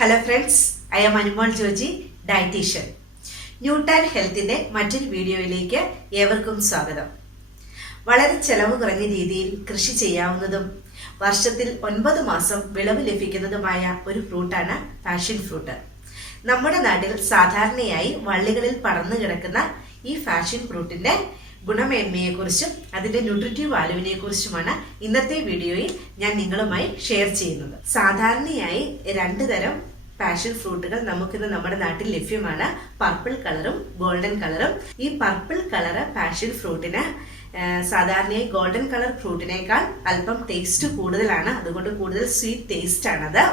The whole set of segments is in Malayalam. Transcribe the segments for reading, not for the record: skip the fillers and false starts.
Hello friends, I am Anumol Joji, dietitian. ന്യൂട്ടാൻ ഹെൽത്തിന്റെ മറ്റൊരു വീഡിയോയിലേക്ക് ഏവർക്കും സ്വാഗതം. വളരെ ചെലവ് കുറഞ്ഞ രീതിയിൽ കൃഷി ചെയ്യാവുന്നതും വർഷത്തിൽ 9 മാസം വിളവ് ലഭിക്കുന്നതുമായ ഒരു ഫ്രൂട്ടാണ് പാഷൻ ഫ്രൂട്ട്. നമ്മുടെ നാട്ടിൽ സാധാരണയായി വള്ളികളിൽ പടർന്നു കിടക്കുന്ന ഈ പാഷൻ ഫ്രൂട്ടിന്റെ ഗുണമേന്മയെക്കുറിച്ചും അതിന്റെ ന്യൂട്രിറ്റീവ് വാല്യൂവിനെ കുറിച്ചുമാണ് ഇന്നത്തെ വീഡിയോയിൽ ഞാൻ നിങ്ങളുമായി ഷെയർ ചെയ്യുന്നത്. സാധാരണയായി 2 തരം പാഷൻ ഫ്രൂട്ടുകൾ നമുക്കിന്ന് നമ്മുടെ നാട്ടിൽ ലഭ്യമാണ്, പർപ്പിൾ കളറും ഗോൾഡൻ കളറും. ഈ പർപ്പിൾ കളറ് പാഷൻ ഫ്രൂട്ടിന് സാധാരണയായി ഗോൾഡൻ കളർ ഫ്രൂട്ടിനേക്കാൾ അല്പം ടേസ്റ്റ് കൂടുതലാണ്, അതുകൊണ്ട് കൂടുതൽ സ്വീറ്റ് ടേസ്റ്റ് ആണത്.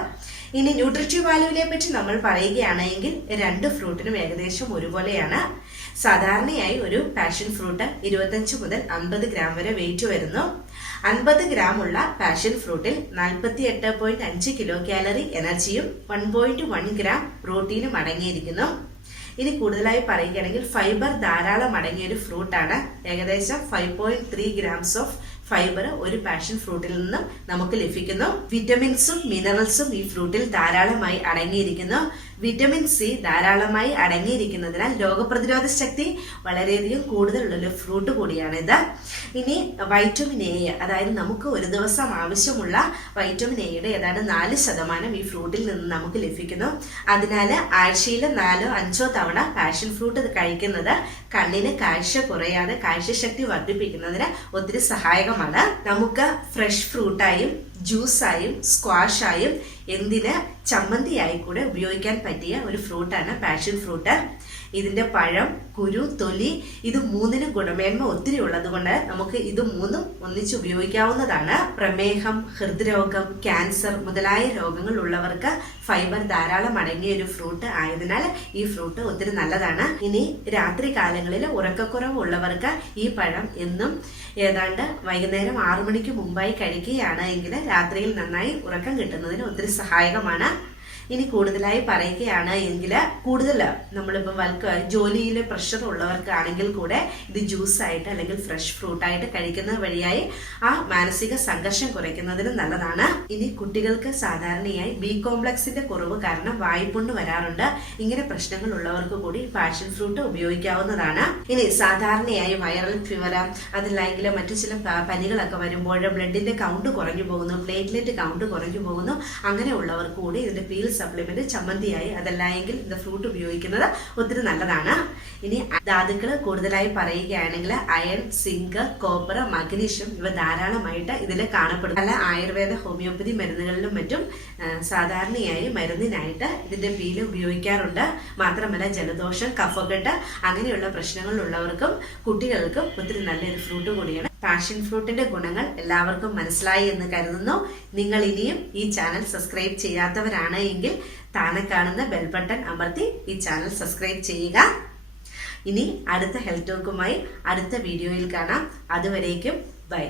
ഇനി ന്യൂട്രിറ്റീവ് വാല്യൂവിനെ പറ്റി നമ്മൾ പറയുകയാണെങ്കിൽ 2 ഫ്രൂട്ടിനും ഏകദേശം ഒരുപോലെയാണ്. സാധാരണയായി ഒരു പാഷൻ ഫ്രൂട്ട് 25 മുതൽ 50 ഗ്രാം വരെ വെയിറ്റ് വരുന്നു. 50 ഗ്രാം ഉള്ള പാഷൻ ഫ്രൂട്ടിൽ 48.5 കിലോ കാലറി എനർജിയും 1.1 ഗ്രാം പ്രോട്ടീനും അടങ്ങിയിരിക്കുന്നു. ഇനി കൂടുതലായി പറയുകയാണെങ്കിൽ ഫൈബർ ധാരാളം അടങ്ങിയ ഒരു ഫ്രൂട്ടാണ്. ഏകദേശം 5.3 ഗ്രാംസ് ഓഫ് ഫൈബർ ഒരു പാഷൻ ഫ്രൂട്ടിൽ നിന്നും നമുക്ക് ലഭിക്കുന്നു. വിറ്റമിൻസും മിനറൽസും ഈ ഫ്രൂട്ടിൽ ധാരാളമായി അടങ്ങിയിരിക്കുന്നു. വിറ്റമിൻ സി ധാരാളമായി അടങ്ങിയിരിക്കുന്നതിനാൽ രോഗപ്രതിരോധ ശക്തി വളരെയധികം കൂടുതലുള്ള ഫ്രൂട്ട് കൂടിയാണ് ഇത്. ഇനി വൈറ്റമിൻ എ, അതായത് നമുക്ക് ഒരു ദിവസം ആവശ്യമുള്ള വൈറ്റമിൻ എയുടെ ഏതാണ്ട് 4% ഈ ഫ്രൂട്ടിൽ നിന്ന് നമുക്ക് ലഭിക്കുന്നു. അതിനാൽ ആഴ്ചയിൽ 4-5 തവണ പാഷൻ ഫ്രൂട്ട് കഴിക്കുന്നത് കണ്ണിന് കാഴ്ച കുറയാതെ കാഴ്ചശക്തി വർദ്ധിപ്പിക്കുന്നതിന് ഒത്തിരി സഹായകമാണ്. നമുക്ക് ഫ്രഷ് ഫ്രൂട്ടായും ജ്യൂസായും സ്ക്വാഷായും എന്തിന് ചമ്മന്തിയായി കൂടെ ഉപയോഗിക്കാൻ പറ്റിയ ഒരു ഫ്രൂട്ടാണ് പാഷൻ ഫ്രൂട്ട്. ഇതിന്റെ പഴം, കുരു, തൊലി ഇത് 3നും ഗുണമേന്മ ഒത്തിരി ഉള്ളത് കൊണ്ട് നമുക്ക് ഇത് 3ഉം ഒന്നിച്ച് ഉപയോഗിക്കാവുന്നതാണ്. പ്രമേഹം, ഹൃദ്രോഗം, ക്യാൻസർ മുതലായ രോഗങ്ങൾ ഉള്ളവർക്ക് ഫൈബർ ധാരാളം അടങ്ങിയ ഒരു ഫ്രൂട്ട് ആയതിനാൽ ഈ ഫ്രൂട്ട് ഒത്തിരി നല്ലതാണ്. ഇനി രാത്രി കാലങ്ങളിൽ ഉറക്കക്കുറവ് ഉള്ളവർക്ക് ഈ പഴം എന്നും ഏതാണ്ട് വൈകുന്നേരം 6 മണിക്ക് മുമ്പായി കഴിക്കുകയാണ് എങ്കിൽ രാത്രിയിൽ നന്നായി ഉറക്കം കിട്ടുന്നതിന് ഒത്തിരി സഹായകമാണ്. ഇനി കൂടുതലായി പറയുകയാണ് എങ്കിൽ കൂടുതൽ നമ്മളിപ്പോൾ ജോലിയിലെ പ്രഷർ ഉള്ളവർക്കാണെങ്കിൽ കൂടെ ഇത് ജ്യൂസായിട്ട് അല്ലെങ്കിൽ ഫ്രഷ് ഫ്രൂട്ടായിട്ട് കഴിക്കുന്നത് വഴിയായി ആ മാനസിക സംഘർഷം കുറയ്ക്കുന്നതിന് നല്ലതാണ്. ഇനി കുട്ടികൾക്ക് സാധാരണയായി ബി കോംപ്ലക്സിന്റെ കുറവ് കാരണം വായ്പുണ്ണ് വരാറുണ്ട്. ഇങ്ങനെ പ്രശ്നങ്ങൾ ഉള്ളവർക്ക് കൂടി പാഷൻ ഫ്രൂട്ട് ഉപയോഗിക്കാവുന്നതാണ്. ഇനി സാധാരണയായി വൈറൽ ഫീവർ അതല്ലെങ്കിൽ മറ്റു ചില പനികളൊക്കെ വരുമ്പോൾ ബ്ലഡിന്റെ കൗണ്ട് കുറഞ്ഞു പോകുന്നു, പ്ലേറ്റ്ലെറ്റ് കൗണ്ട് കുറഞ്ഞു പോകുന്നു, അങ്ങനെയുള്ളവർക്ക് കൂടി ഇതിന്റെ പീൽ സപ്ലിമെന്റ് ചമ്മന്തിയായി അതല്ലെങ്കിൽ ഇത് ഫ്രൂട്ട് ഉപയോഗിക്കുന്നത് ഒത്തിരി നല്ലതാണ്. ഇനി ധാതുക്കൾ കൂടുതലായി പറയുകയാണെങ്കിൽ അയൺ, സിങ്ക്, കോപ്പർ, മഗ്നീഷ്യം ഇവ ധാരാളമായിട്ട് ഇതിൽ കാണപ്പെടുന്നു. പല ആയുർവേദ ഹോമിയോപ്പതി മരുന്നുകളിലും മറ്റും സാധാരണയായി മരുന്നിനായിട്ട് ഇതിന്റെ പീല് ഉപയോഗിക്കാറുണ്ട്. മാത്രമല്ല ജലദോഷം, കഫക്കെട്ട് അങ്ങനെയുള്ള പ്രശ്നങ്ങളുള്ളവർക്കും കുട്ടികൾക്കും ഒത്തിരി നല്ലൊരു ഫ്രൂട്ട് കൂടിയാണ്. പാഷൻ ഫ്രൂട്ടിന്റെ ഗുണങ്ങൾ എല്ലാവർക്കും മനസ്സിലായി എന്ന് കരുതുന്നു. നിങ്ങൾ ഇനിയും ഈ ചാനൽ സബ്സ്ക്രൈബ് ചെയ്യാത്തവരാണ് എങ്കിൽ താഴെ കാണുന്ന ബെൽ ബട്ടൺ അമർത്തി ഈ ചാനൽ സബ്സ്ക്രൈബ് ചെയ്യുക. ഇനി അടുത്ത ഹെൽത്ത് ടോക്കുമായി അടുത്ത വീഡിയോയിൽ കാണാം. അതുവരേക്കും ബൈ.